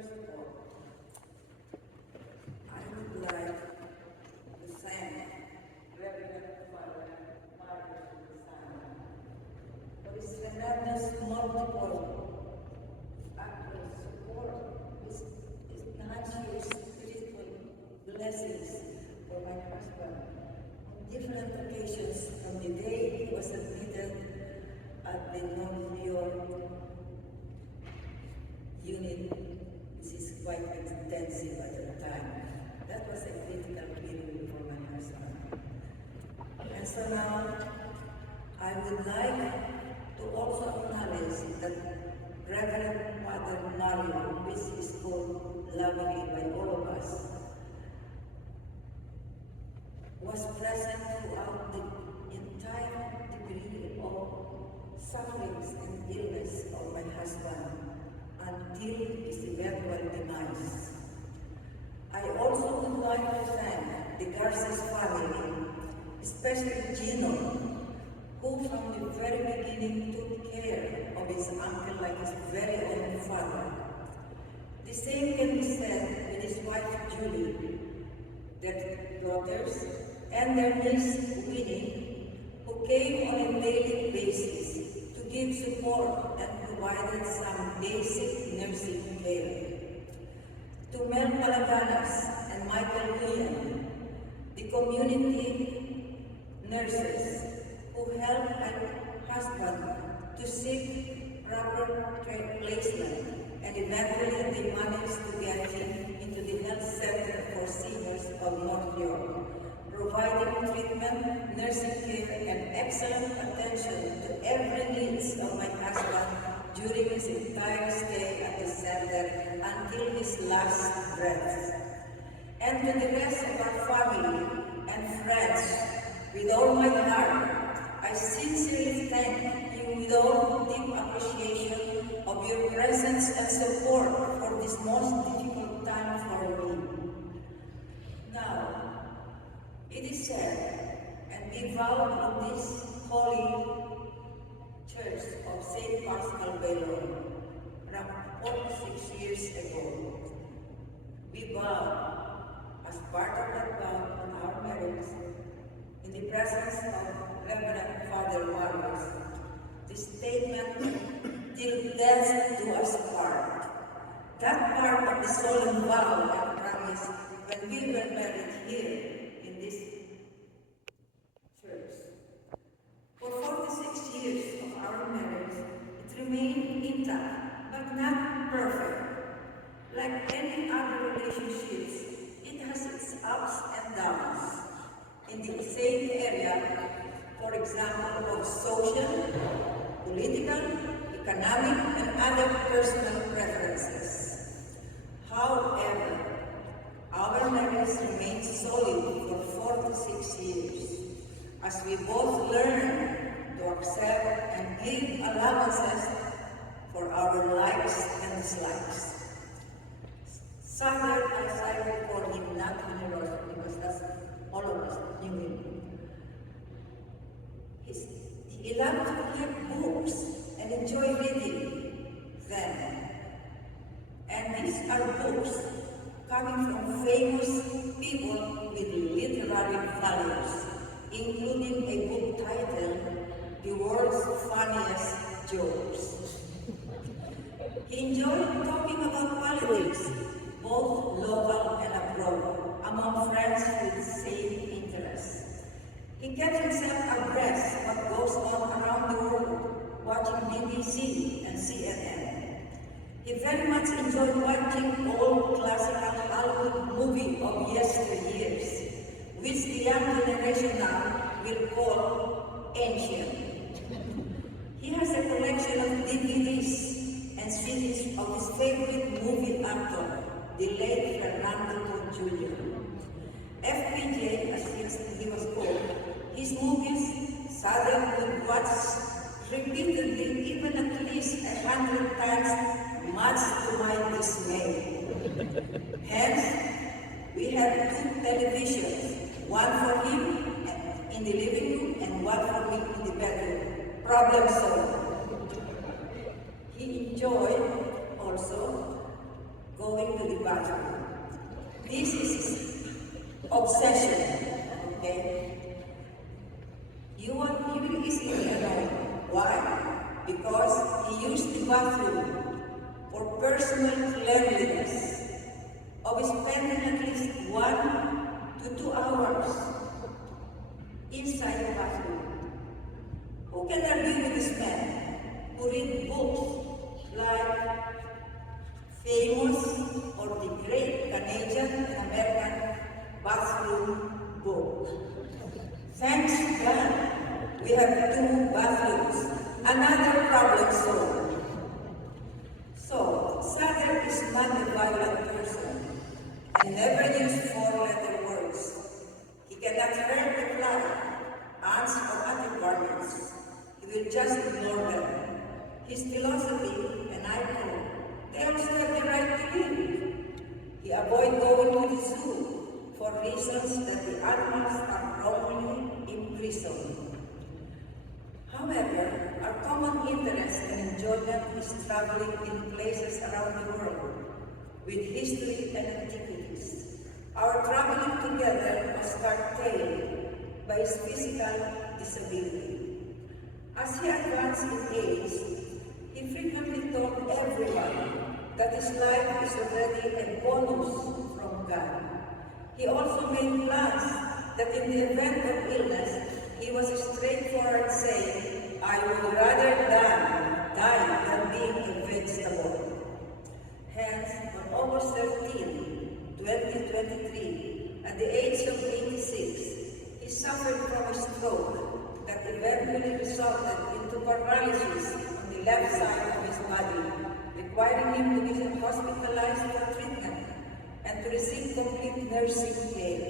First of all, I would like to thank Reverend Father Marcus Lusana for his tremendous multiple active support, his financial spiritual blessings for my husband on different occasions from the day he was admitted at the North York unit. This is quite intensive at the time. That was a critical period for my husband. And so now, I would like to also acknowledge that Reverend Father Mario, which is called lovingly by all of us, was present throughout the entire degree of sufferings and illness of my husband until his eventual demise. I also would like to thank the Garces family, especially Gino, who from the very beginning took care of his uncle like his very own father. The same can be said with his wife Julie, their daughters, and their niece Winnie, who came on a daily basis to give support and provided some basic nursing care. To Mel Palaganas and Michael William, the community nurses who helped my husband to seek proper placement, and eventually they managed to get him into the health center for seniors of North York, providing treatment, nursing care, and excellent attention to every needs of my husband during his entire stay at the center until his last breath. And to the rest of our family and friends, with all my heart, I sincerely thank you with all deep appreciation of your presence and support for this most difficult time for me. Now, it is said, and we vowed in this holy church of St. Pascal Baylor, around 46 years ago. We vowed, as part of that vow in our marriage, in the presence of Reverend Father Marcus, the statement, "Till death do us part." That part of the solemn vow and promise when we were married here in this church. For 46 years of our marriage, it remained intact, but not perfect. Like any other relationships, it has its ups and downs. In the same area, for example, of social, political, economic, and other personal preferences. However, our marriage remained solid for 46 years, as we both learned to accept and give allowances for our likes and dislikes. Sagar, as I would call him, not universal, because that's all of us knew him. He loved to read books and enjoy reading them. And these are books coming from famous people with literary values, including a book titled "The World's Funniest Jokes." He enjoyed talking about politics, both local and abroad, among friends with the same interests. He kept himself abreast of what goes on around the world, watching BBC and CNN. He very much enjoyed watching old classical Hollywood movies of yesteryears, which the young generation now will call ancient. He has a collection of DVDs and CDs of his favorite movie actor, the late Fernando Poe Jr. FPJ, as he was called, his movies, Sagar would watch repeatedly, even at least 100 times, much to my dismay. Hence, we had 2 televisions, one for him in the living room and one for me in the bedroom. Problem solved. He enjoyed also going bathroom. This is his obsession, okay? You will easily know why? Because he used the bathroom for personal cleanliness, of spending at least 1 to 2 hours inside the bathroom. Who can argue with this man who read books like famous or the great Canadian and American bathroom book? Thanks God, we have 2 bathrooms. Another problem solved. So, Sadr is not a violent person and never used 4-letter words. He cannot hurt the fly, ants or other garments. He will just ignore them. His philosophy, and I quote, they also have the right to live. He avoids going to the zoo for reasons that the animals are wrongly imprisoned. However, our common interest and enjoyment is traveling in places around the world with history and antiquities. Our traveling together was curtailed by his physical disability. As he advanced in age, he frequently told everyone that his life is already a bonus from God. He also made plans that in the event of illness, he was straightforward saying, I would rather die than being a vegetable. Hence, on August 13, 2023, at the age of 86, he suffered from a stroke that eventually resulted into paralysis on the left side of his body, requiring him to be hospitalized for treatment and to receive complete nursing care.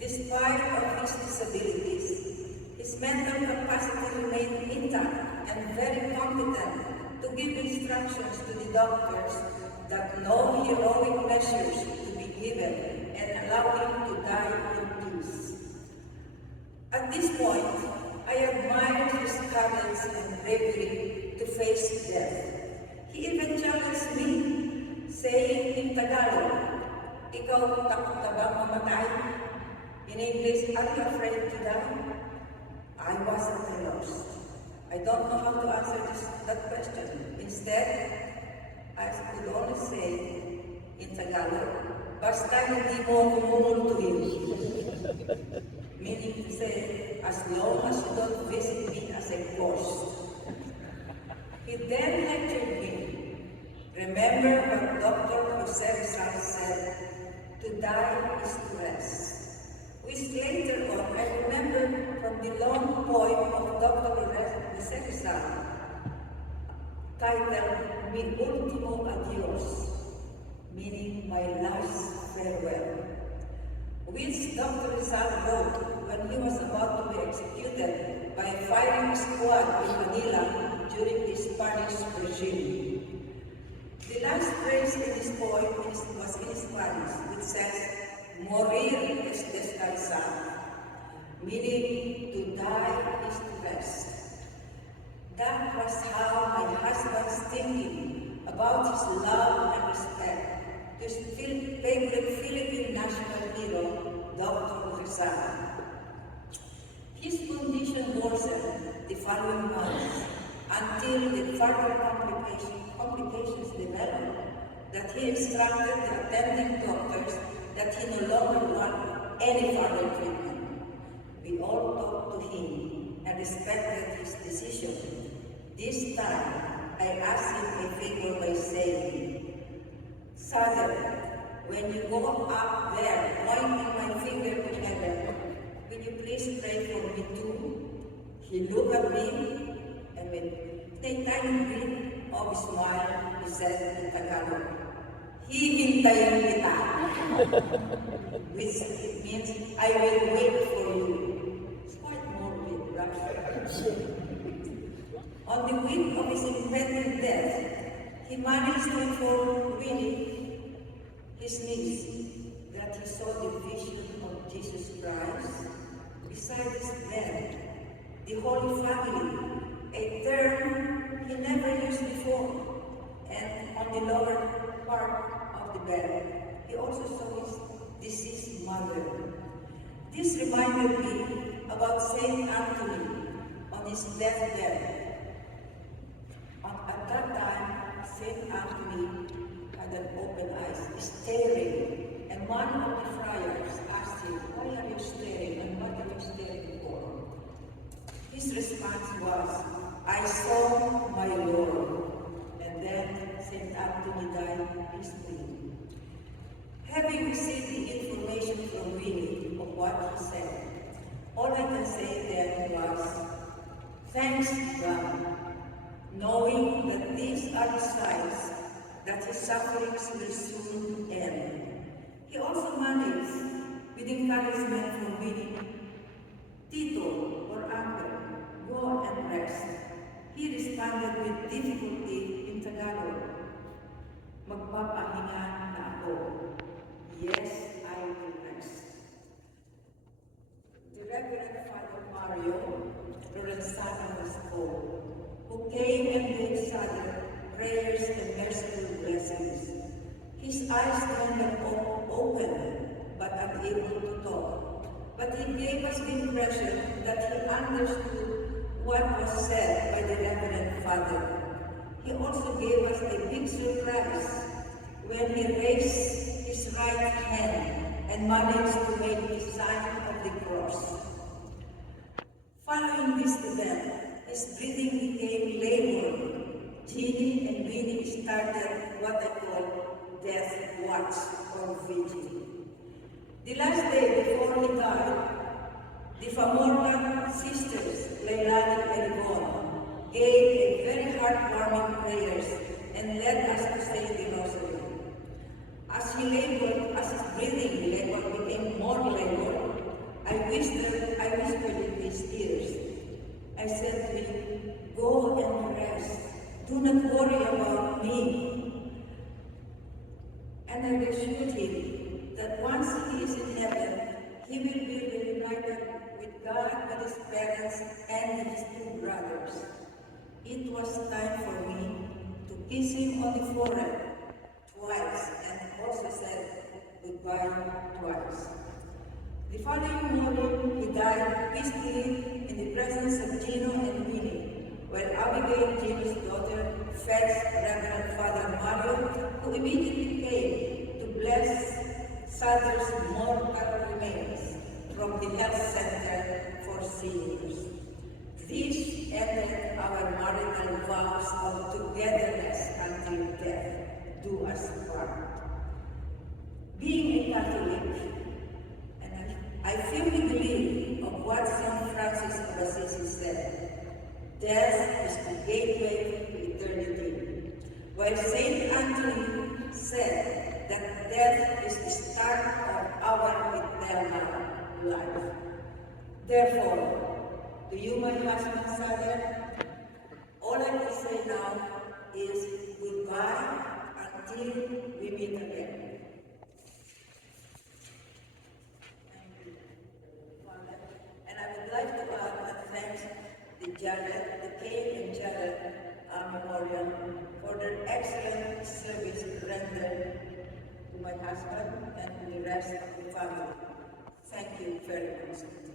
Despite of his disabilities, his mental capacity remained intact and very competent to give instructions to the doctors that no heroic measures to be given and allow him to die in peace. At this point, I admired his courage and bravery to face death. He even challenged me, saying in Tagalog, ikaw takot ka bang mamatay? In English, are you afraid to die? I wasn't lost. I don't know how to answer that question. Instead, I could only say in Tagalog, basta hindi mo kumultuhin. Meaning to say, as long as you don't visit me as a ghost. He then lectured me. Remember what Dr. Jose Rizal said, to die is to rest. Which later on I remembered from the long poem of Dr. Jose Rizal, titled Mi Ultimo Adios, meaning my last farewell, which Dr. Rizal wrote when he was about to be executed by a firing squad in Manila during the Spanish regime. The last phrase in this poem was in Spanish, which says, Morir es descansar, meaning to die is to rest. That was how my husband's thinking about his love and respect to his favorite Philippine national hero, Dr. Rizal. His condition worsened the following months until the further complications developed that he instructed the attending doctors that he no longer wanted any further treatment. We all talked to him and respected his decision. This time, I asked him a favor by saying, Sadr, when you go up there pointing my finger to heaven, will you please pray for me too? He looked at me and with a tiny grin of a smile, he said in Tagalog, hihintayin kita, which it means I will wait for you. It's quite morbid, right? On the wing of his impending death, he managed to inform Winnie, his niece, that he saw the vision of Jesus Christ beside his bed, the Holy Family, a term he never used before, and on the lower part of of the bed, he also saw his deceased mother. This reminded me about Saint Anthony on his deathbed. At that time, Saint Anthony had an open eyes, staring, and one of the friars asked him, "Why are you staring, and what are you staring for?" His response was, "I saw my Lord." And then Saint Anthony died peacefully. Having received the information from Winnie of what he said, all I can say then was, thanks God, knowing that these are the signs that his sufferings will soon end. He also managed, with encouragement from Winnie, "Tito, or uncle, go and rest." He responded with difficulty in Tagalog, "Magpapahinga na ako. Yes, I will rest." The Reverend Father Mario Lorenzana Masco, who came and gave Father prayers and merciful blessings. His eyes then were open, but unable to talk. But he gave us the impression that he understood what was said by the Reverend Father. He also gave us a big surprise when he raised his right hand and managed to make the sign of the cross. Following this event, his breathing became labored. Jeannie and Winnie started what I call death watch or vigil. The last day before he died, the Famorca sisters, Leilani and Yvonne, gave a very heartwarming prayers and led us to say the rosary. As his breathing labor became more labored, I whispered in his ears. I said to him, "Go and rest. Do not worry about me." And I assured him that once he is in heaven, he will be reunited with God, with his parents, and with his two brothers. It was time for me to kiss him on the forehead twice and also said goodbye twice. The following morning, he died peacefully in the presence of Gino and Winnie, while Abigail, Gino's daughter, fetched Reverend Father Mario, who immediately came to bless Father's mortal remains from the health center for seniors. This ended our marital vows of togetherness until death do us part. Being a Catholic, and I firmly believe of what St. Francis of Assisi said, death is the gateway to eternity, while St. Anthony said that death is the start of our eternal life. Therefore, to you, my husband, Father, all I can say now is goodbye until we meet again. Thank you, Father. And I would like to add and thank the Kane and Jared Memorial for their excellent service rendered to my husband and to the rest of the family. Thank you very much.